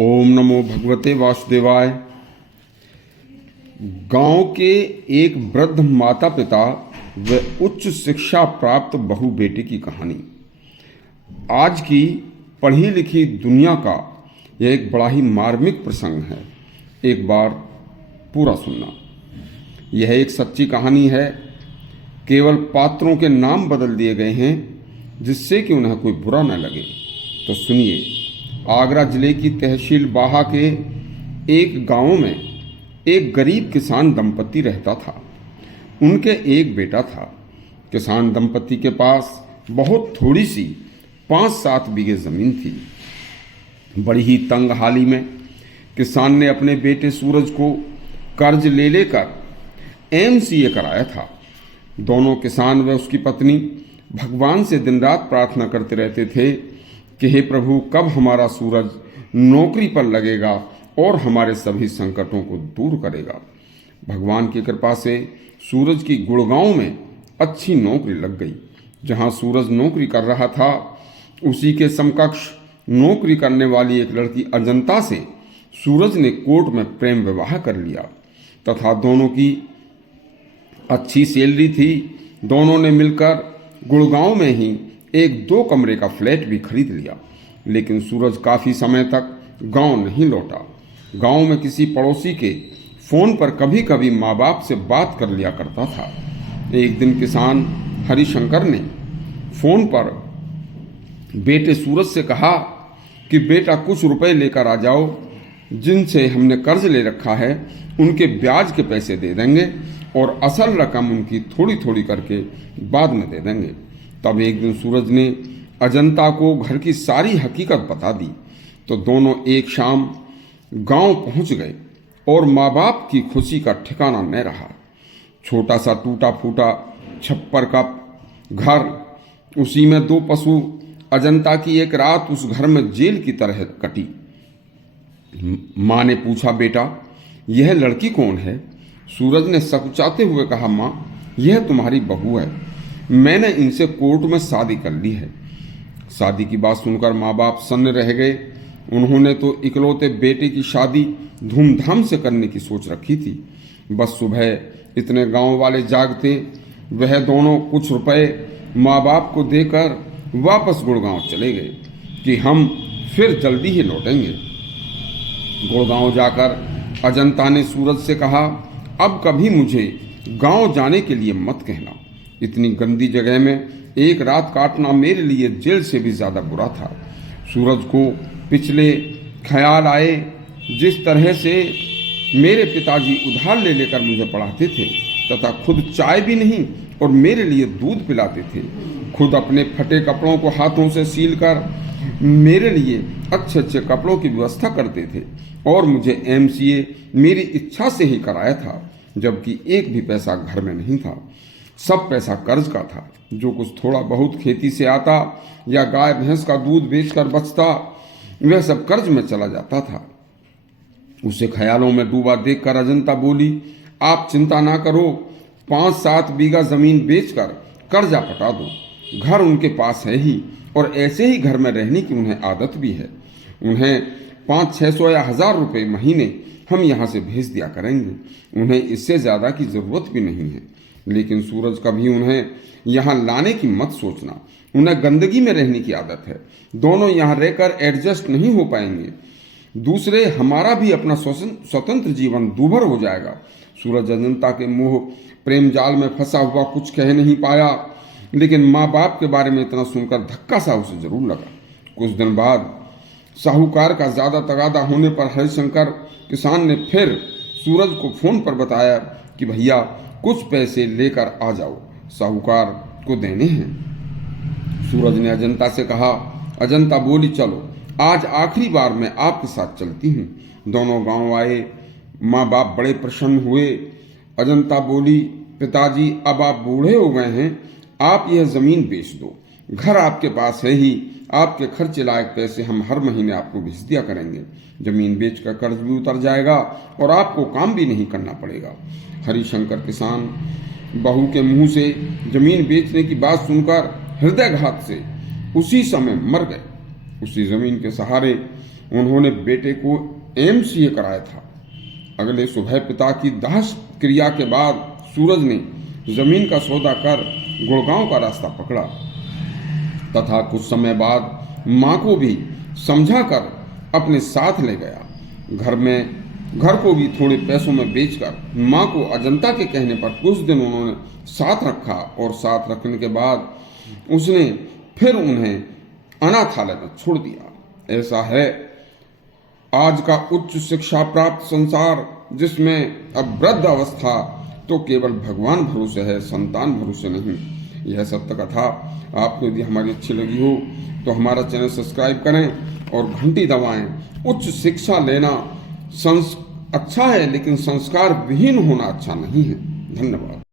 ओम नमो भगवते वासुदेवाय। गांव के एक वृद्ध माता पिता व उच्च शिक्षा प्राप्त बहु बेटे की कहानी। आज की पढ़ी लिखी दुनिया का यह एक बड़ा ही मार्मिक प्रसंग है। एक बार पूरा सुनना। यह एक सच्ची कहानी है। केवल पात्रों के नाम बदल दिए गए हैं जिससे कि उन्हें कोई बुरा न लगे। तो सुनिए। आगरा जिले की तहसील बाहा के एक गांव में एक गरीब किसान दंपति रहता था। उनके एक बेटा था। किसान दंपति के पास बहुत थोड़ी सी 5-7 बीघे जमीन थी। बड़ी ही तंग हाली में किसान ने अपने बेटे सूरज को कर्ज ले लेकर MCA कराया था। दोनों किसान व उसकी पत्नी भगवान से दिन रात प्रार्थना करते रहते थे कि हे प्रभु, कब हमारा सूरज नौकरी पर लगेगा और हमारे सभी संकटों को दूर करेगा। भगवान की कृपा से सूरज की गुड़गांव में अच्छी नौकरी लग गई। जहां सूरज नौकरी कर रहा था उसी के समकक्ष नौकरी करने वाली एक लड़की अजंता से सूरज ने कोर्ट में प्रेम विवाह कर लिया तथा दोनों की अच्छी सैलरी थी। दोनों ने मिलकर गुड़गांव में ही एक 2 कमरे का फ्लैट भी खरीद लिया। लेकिन सूरज काफी समय तक गांव नहीं लौटा। गांव में किसी पड़ोसी के फोन पर कभी कभी माँ बाप से बात कर लिया करता था। एक दिन किसान हरिशंकर ने फोन पर बेटे सूरज से कहा कि बेटा, कुछ रुपए लेकर आ जाओ, जिनसे हमने कर्ज ले रखा है उनके ब्याज के पैसे दे देंगे और असल रकम उनकी थोड़ी थोड़ी करके बाद में दे देंगे। तब एक दिन सूरज ने अजंता को घर की सारी हकीकत बता दी तो दोनों एक शाम गांव पहुंच गए और माँ बाप की खुशी का ठिकाना न रहा। छोटा सा टूटा फूटा छप्पर का घर, उसी में 2 पशु। अजंता की एक रात उस घर में जेल की तरह कटी। माँ ने पूछा, बेटा यह लड़की कौन है? सूरज ने सकुचाते हुए कहा, माँ यह तुम्हारी बहू है। मैंने इनसे कोर्ट में शादी कर ली है। शादी की बात सुनकर माँ बाप सन्न रह गए। उन्होंने तो इकलौते बेटे की शादी धूमधाम से करने की सोच रखी थी। बस सुबह इतने गांव वाले जागते, वह दोनों कुछ रुपए माँ बाप को देकर वापस गुड़गांव चले गए कि हम फिर जल्दी ही लौटेंगे। गुड़गांव जाकर अजंता ने सूरज से कहा, अब कभी मुझे गांव जाने के लिए मत कहना। इतनी गंदी जगह में एक रात काटना मेरे लिए जेल से भी ज्यादा बुरा था। सूरज को पिछले ख्याल आए। जिस तरह से मेरे पिताजी उधार ले लेकर मुझे पढ़ाते थे तथा खुद चाय भी नहीं और मेरे लिए दूध पिलाते थे, खुद अपने फटे कपड़ों को हाथों से सील कर मेरे लिए अच्छे अच्छे कपड़ों की व्यवस्था करते थे और मुझे MCA मेरी इच्छा से ही कराया था, जबकि एक भी पैसा घर में नहीं था। सब पैसा कर्ज का था। जो कुछ थोड़ा बहुत खेती से आता या गाय भैंस का दूध बेचकर बचता, वह सब कर्ज में चला जाता था। उसे ख्यालों में डूबा देखकर अजंता बोली, आप चिंता ना करो, 5-7 बीघा जमीन बेचकर कर्जा पटा दो। घर उनके पास है ही और ऐसे ही घर में रहने की उन्हें आदत भी है। उन्हें 500-600 या 1000 रुपये महीने हम यहाँ से भेज दिया करेंगे। उन्हें इससे ज्यादा की जरूरत भी नहीं है। लेकिन सूरज, कभी उन्हें यहाँ लाने की मत सोचना। उन्हें गंदगी में रहने की आदत है। दोनों यहाँ रहकर एडजस्ट नहीं हो पाएंगे। दूसरे, हमारा भी अपना स्वतंत्र जीवन दूभर हो जाएगा। सूरज अजंता के मोह प्रेम जाल में फंसा हुआ कुछ कह नहीं पाया, लेकिन माँ बाप के बारे में इतना सुनकर धक्का सा उसे जरूर लगा। कुछ दिन बाद साहूकार का ज्यादा तगादा होने पर हरिशंकर किसान ने फिर सूरज को फोन पर बताया कि भैया कुछ पैसे लेकर आ जाओ, साहूकार को देने हैं। सूरज ने अजंता से कहा। अजंता बोली, चलो आज आखिरी बार मैं आपके साथ चलती हूँ। दोनों गांव आए। माँ बाप बड़े प्रसन्न हुए। अजंता बोली, पिताजी अब आप बूढ़े हो गए हैं, आप यह जमीन बेच दो। घर आपके पास है ही, आपके खर्चे लायक पैसे हम हर महीने आपको भेज दिया करेंगे। जमीन बेचकर कर्ज भी उतर जाएगा और आपको काम भी नहीं करना पड़ेगा। हरिशंकर किसान बहू के मुंह से जमीन बेचने की बात सुनकर हृदयघात से उसी समय मर गए। उसी जमीन के सहारे उन्होंने बेटे को एमसीए कराया था। अगले सुबह पिता की दाह क्रिया के बाद सूरज ने जमीन का सौदा कर गुड़गांव का रास्ता पकड़ा तथा कुछ समय बाद मां को भी समझा कर अपने साथ ले गया। घर को भी थोड़े पैसों में बेचकर मां को अजंता के कहने पर कुछ दिन उन्होंने साथ रखा और साथ रखने के बाद उसने फिर उन्हें अनाथालय में छोड़ दिया। ऐसा है आज का उच्च शिक्षा प्राप्त संसार, जिसमें अब वृद्ध अवस्था तो केवल भगवान भरोसे है, संतान भरोसे नहीं। यह सत्य कथा आपको यदि हमारी अच्छी लगी हो तो हमारा चैनल सब्सक्राइब करें और घंटी दबाएं। उच्च शिक्षा लेना अच्छा है, लेकिन संस्कार विहीन होना अच्छा नहीं है। धन्यवाद।